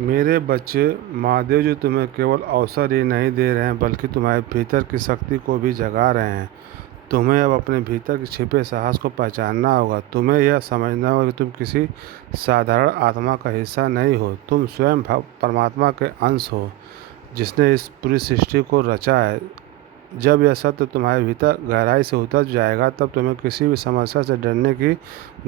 मेरे बच्चे, महादेव जी तुम्हें केवल अवसर ही नहीं दे रहे हैं बल्कि तुम्हारे भीतर की शक्ति को भी जगा रहे हैं। तुम्हें अब अपने भीतर के छिपे साहस को पहचानना होगा। तुम्हें यह समझना होगा कि तुम किसी साधारण आत्मा का हिस्सा नहीं हो। तुम स्वयं परमात्मा के अंश हो जिसने इस पूरी सृष्टि को रचा है। जब यह सत्य तुम्हारे भीतर गहराई से उतर जाएगा तब तुम्हें किसी भी समस्या से डरने की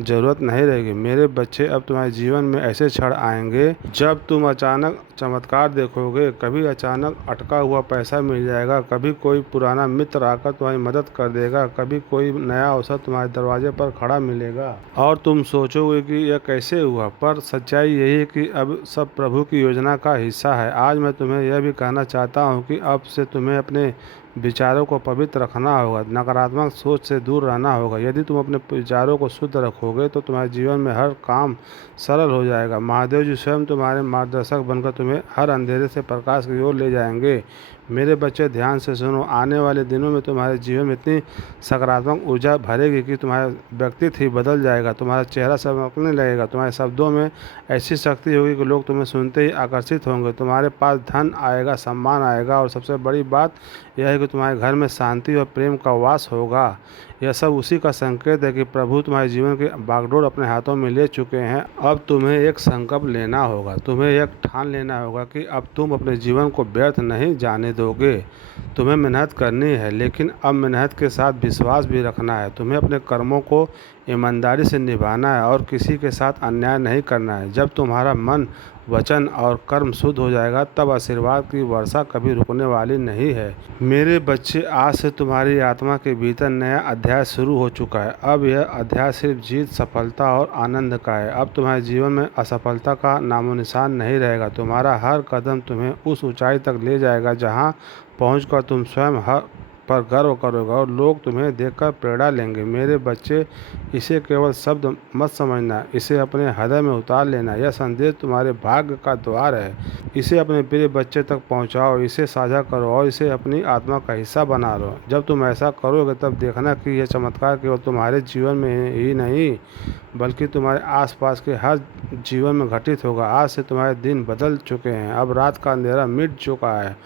ज़रूरत नहीं रहेगी। मेरे बच्चे, अब तुम्हारे जीवन में ऐसे क्षण आएंगे जब तुम अचानक चमत्कार देखोगे। कभी अचानक अटका हुआ पैसा मिल जाएगा, कभी कोई पुराना मित्र आकर तुम्हारी मदद कर देगा, कभी कोई नया अवसर तुम्हारे दरवाजे पर खड़ा मिलेगा और तुम सोचोगे कि यह कैसे हुआ। पर सच्चाई यही है कि अब सब प्रभु की योजना का हिस्सा है। आज मैं तुम्हें यह भी कहना चाहता हूँ कि अब से तुम्हें अपने विचारों को पवित्र रखना होगा, नकारात्मक सोच से दूर रहना होगा। यदि तुम अपने विचारों को शुद्ध रखोगे तो तुम्हारे जीवन में हर काम सरल हो जाएगा। महादेव जी स्वयं तुम्हारे मार्गदर्शक बनकर तुम्हें हर अंधेरे से प्रकाश की ओर ले जाएंगे। मेरे बच्चे, ध्यान से सुनो। आने वाले दिनों में तुम्हारे जीवन में इतनी सकारात्मक ऊर्जा भरेगी कि तुम्हारा व्यक्तित्व ही बदल जाएगा, तुम्हारा चेहरा चमकने लगेगा, तुम्हारे शब्दों में ऐसी शक्ति होगी कि लोग तुम्हें सुनते ही आकर्षित होंगे। तुम्हारे पास धन आएगा, सम्मान आएगा और सबसे बड़ी बात यह है कि तुम्हारे घर में शांति और प्रेम का वास होगा। यह सब उसी का संकेत है कि प्रभु तुम्हारे जीवन की बागडोर अपने हाथों में ले चुके हैं। अब तुम्हें एक संकल्प लेना होगा, तुम्हें एक ठान लेना होगा कि अब तुम अपने जीवन को व्यर्थ नहीं जाने दोगे। तुम्हें मेहनत करनी है, लेकिन अब मेहनत के साथ विश्वास भी रखना है। तुम्हें अपने कर्मों को ईमानदारी से निभाना है और किसी के साथ अन्याय नहीं करना है। जब तुम्हारा मन, वचन और कर्म शुद्ध हो जाएगा तब आशीर्वाद की वर्षा कभी रुकने वाली नहीं है। मेरे बच्चे, आज से तुम्हारी आत्मा के भीतर नया अध्याय शुरू हो चुका है। अब यह अध्याय सिर्फ जीत, सफलता और आनंद का है। अब तुम्हारे जीवन में असफलता का नामो निशान नहीं रहेगा। तुम्हारा हर कदम तुम्हें उस ऊंचाई तक ले जाएगा जहां पहुंचकर तुम स्वयं हर पर गर्व करोगे और लोग तुम्हें देखकर प्रेरणा लेंगे। मेरे बच्चे, इसे केवल शब्द मत समझना, इसे अपने हृदय में उतार लेना। यह संदेश तुम्हारे भाग्य का द्वार है। इसे अपने प्रिय बच्चे तक पहुंचाओ, इसे साझा करो और इसे अपनी आत्मा का हिस्सा बना लो। जब तुम ऐसा करोगे तब देखना कि यह चमत्कार केवल तुम्हारे जीवन में ही नहीं बल्कि तुम्हारे आसपास के हर जीवन में घटित होगा। आज से तुम्हारे दिन बदल चुके हैं। अब रात का अंधेरा मिट चुका है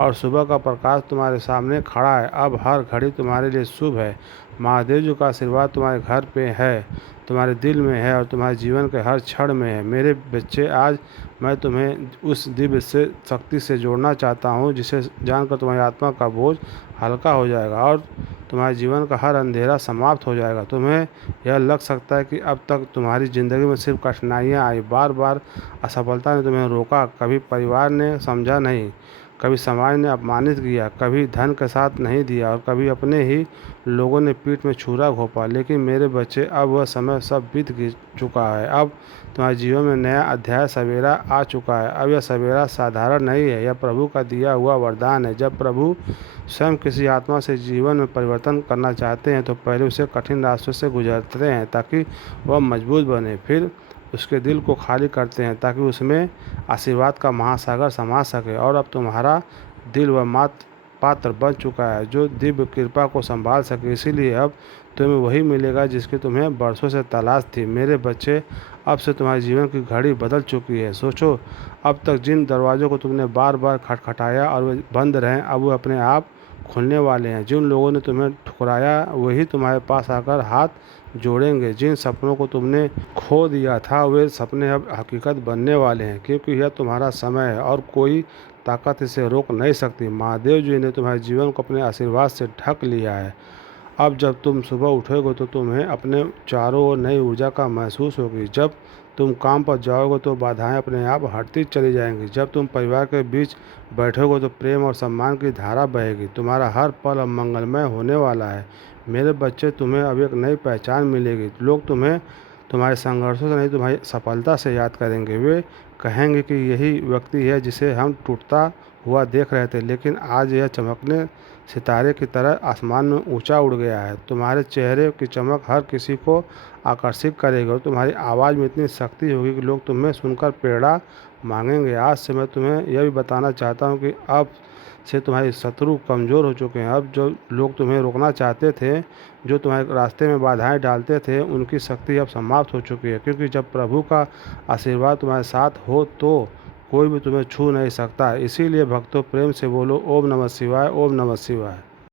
और सुबह का प्रकाश तुम्हारे सामने खड़ा है। अब हर घड़ी तुम्हारे लिए शुभ है। महादेव जी का आशीर्वाद तुम्हारे घर पे है, तुम्हारे दिल में है और तुम्हारे जीवन के हर क्षण में है। मेरे बच्चे, आज मैं तुम्हें उस दिव्य से शक्ति से जोड़ना चाहता हूँ जिसे जानकर तुम्हारी आत्मा का बोझ हल्का हो जाएगा और तुम्हारे जीवन का हर अंधेरा समाप्त हो जाएगा। तुम्हें यह लग सकता है कि अब तक तुम्हारी ज़िंदगी में सिर्फ कठिनाइयाँ आई, बार बार असफलता ने तुम्हें रोका, कभी परिवार ने समझा नहीं, कभी समाज ने अपमानित किया, कभी धन के साथ नहीं दिया और कभी अपने ही लोगों ने पीठ में छुरा घोंपा। लेकिन मेरे बच्चे, अब वह समय सब बीत चुका है। अब तुम्हारे जीवन में नया अध्याय सवेरा आ चुका है। अब यह सवेरा साधारण नहीं है, यह प्रभु का दिया हुआ वरदान है। जब प्रभु स्वयं किसी आत्मा से जीवन में परिवर्तन करना चाहते हैं तो पहले उसे कठिन रास्तों से गुजरते हैं ताकि वह मजबूत बने। फिर उसके दिल को खाली करते हैं ताकि उसमें आशीर्वाद का महासागर समा सके। और अब तुम्हारा दिल वह मात्र पात्र बन चुका है जो दिव्य कृपा को संभाल सके। इसीलिए अब तुम्हें वही मिलेगा जिसकी तुम्हें बरसों से तलाश थी। मेरे बच्चे, अब से तुम्हारे जीवन की घड़ी बदल चुकी है। सोचो, अब तक जिन दरवाज़ों को तुमने बार बार खटखटाया और वे बंद रहे, अब वो अपने आप खुलने वाले हैं। जिन लोगों ने तुम्हें ठुकराया वही तुम्हारे पास आकर हाथ जोड़ेंगे। जिन सपनों को तुमने खो दिया था वे सपने अब हकीकत बनने वाले हैं, क्योंकि यह तुम्हारा समय है और कोई ताकत इसे रोक नहीं सकती। महादेव जी ने तुम्हारे जीवन को अपने आशीर्वाद से ढक लिया है। अब जब तुम सुबह उठोगे तो तुम्हें अपने चारों ओर नई ऊर्जा का महसूस होगी। जब तुम काम पर जाओगे तो बाधाएं अपने आप हटती चली जाएंगी। जब तुम परिवार के बीच बैठोगे तो प्रेम और सम्मान की धारा बहेगी। तुम्हारा हर पल अब मंगलमय होने वाला है। मेरे बच्चे, तुम्हें अब एक नई पहचान मिलेगी। लोग तुम्हें तुम्हारे संघर्षों से नहीं, तुम्हारी सफलता से याद करेंगे। वे कहेंगे कि यही व्यक्ति है जिसे हम टूटता हुआ देख रहे थे, लेकिन आज यह चमकने सितारे की तरह आसमान में ऊंचा उड़ गया है। तुम्हारे चेहरे की चमक हर किसी को आकर्षित करेगी और तुम्हारी आवाज़ में इतनी शक्ति होगी कि लोग तुम्हें सुनकर प्रेरणा मांगेंगे। आज से मैं तुम्हें यह भी बताना चाहता हूँ कि अब से तुम्हारे शत्रु कमज़ोर हो चुके हैं। अब जो लोग तुम्हें रोकना चाहते थे, जो तुम्हारे रास्ते में बाधाएं डालते थे, उनकी शक्ति अब समाप्त हो चुकी है, क्योंकि जब प्रभु का आशीर्वाद तुम्हारे साथ हो तो कोई भी तुम्हें छू नहीं सकता। इसीलिए भक्तों प्रेम से बोलो ओम नमः शिवाय, ओम नमः शिवाय।